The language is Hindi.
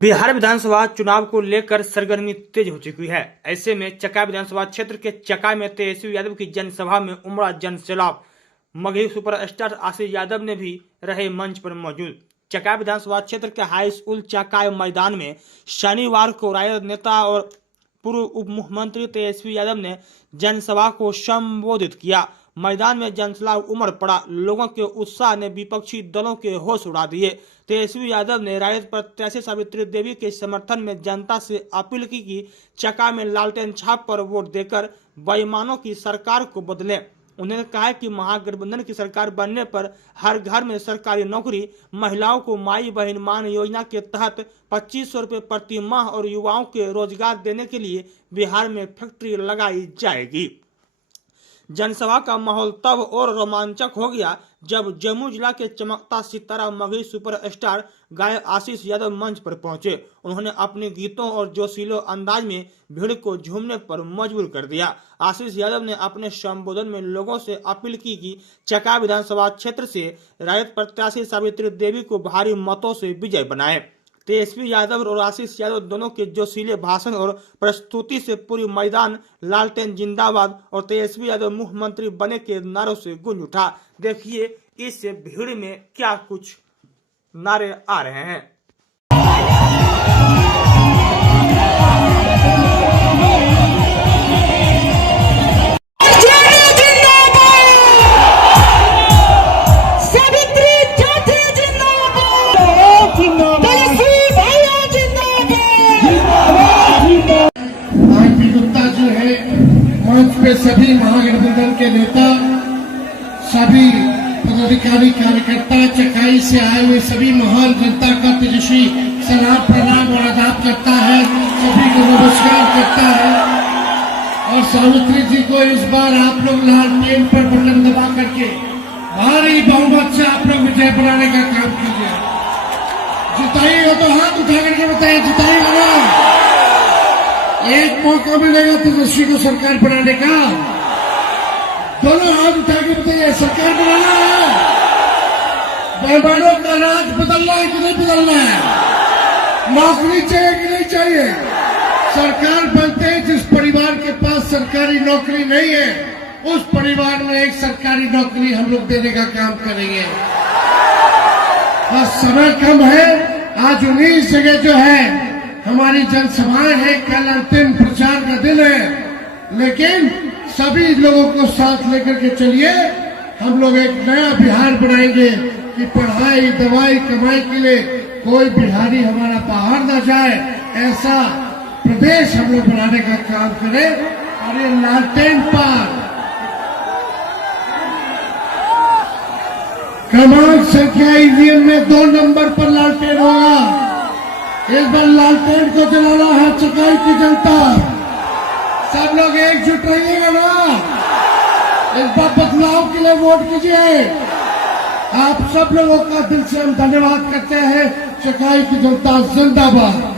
बिहार विधानसभा चुनाव को लेकर सरगर्मी तेज हो चुकी है। ऐसे में चकाई विधानसभा क्षेत्र के चकाई में तेजस्वी यादव की जनसभा में उमड़ा जनसैलाब। मगही सुपरस्टार आशीष यादव ने भी रहे मंच पर मौजूद। चकाई विधानसभा क्षेत्र के हाई स्कूल चकाई मैदान में शनिवार को राजद नेता और पूर्व उप मुख्यमंत्री तेजस्वी यादव ने जनसभा को संबोधित किया। मैदान में जनसैलाब उमड़ पड़ा। लोगों के उत्साह ने विपक्षी दलों के होश उड़ा दिए। तेजस्वी यादव ने राजद प्रत्याशी सावित्री देवी के समर्थन में जनता से अपील की कि चकाई में लालटेन छाप पर वोट देकर बेईमानों की सरकार को बदलें। उन्होंने कहा कि महागठबंधन की सरकार बनने पर हर घर में सरकारी नौकरी, महिलाओं को माई बहन मान योजना के तहत 2500 रुपये प्रति माह और युवाओं के रोजगार देने के लिए बिहार में फैक्ट्री लगाई जाएगी। जनसभा का माहौल तब और रोमांचक हो गया जब जम्मू जिला के चमकता सितारा मगही सुपरस्टार गायक आशीष यादव मंच पर पहुंचे। उन्होंने अपने गीतों और जोशीले अंदाज में भीड़ को झूमने पर मजबूर कर दिया। आशीष यादव ने अपने संबोधन में लोगों से अपील की कि चकाई विधानसभा क्षेत्र से राजद प्रत्याशी सावित्री देवी को भारी मतों से विजय बनाए। तेजस्वी यादव और आशीष यादव दोनों के जोशीले भाषण और प्रस्तुति से पूरी मैदान लालटेन जिंदाबाद और तेजस्वी यादव मुख्यमंत्री बने के नारों से गूंज उठा। देखिए इस भीड़ में क्या कुछ नारे आ रहे हैं। मंच पे सभी महागठबंधन के नेता, सभी पदाधिकारी, कार्यकर्ता, चकाई से आए हुए सभी महान जनता का तेजस्वी सलाम, प्रणाम और आदाब करता है। सभी को नमस्कार करता है। और सावित्री जी को इस बार आप लोग लालटेन पर बटन दबा करके भारी बहुमत से आप लोग विजय बनाने का काम कीजिए। जिताई हो तो हाथ उठा करके बताइए, जिताई हो ना। एक मौका मिलेगा तेजस्वी को सरकार बनाने का। दोनों हाथ उठा के बताइए, सरकार बनाना है। बेईमानों का राज बदलना है कि नहीं बदलना है? नौकरी चाहिए कि नहीं चाहिए? सरकार बनते ही जिस परिवार के पास सरकारी नौकरी नहीं है, उस परिवार में एक सरकारी नौकरी हम लोग देने का काम करेंगे। बस समय कम है। आज 19 जगह जो है हमारी जनसभाएं हैं, कल अंतिम प्रचार का दिन है, लेकिन सभी लोगों को साथ लेकर के चलिए। हम लोग एक नया बिहार बनाएंगे कि पढ़ाई, दवाई, कमाई के लिए कोई बिहारी हमारा बाहर न जाए। ऐसा प्रदेश हम लोग बनाने का काम करें। और ये लालटेन पार क्रमांक संख्या ईवीएम में 2 नंबर पर लालटेन होगा। इस बार लालटेन को जलाना है चकाई की जनता। सब लोग एकजुट रहिएगा ना। इस बार बदलाव के लिए वोट कीजिए। आप सब लोगों का दिल से हम धन्यवाद करते हैं। चकाई की जनता जिंदाबाद।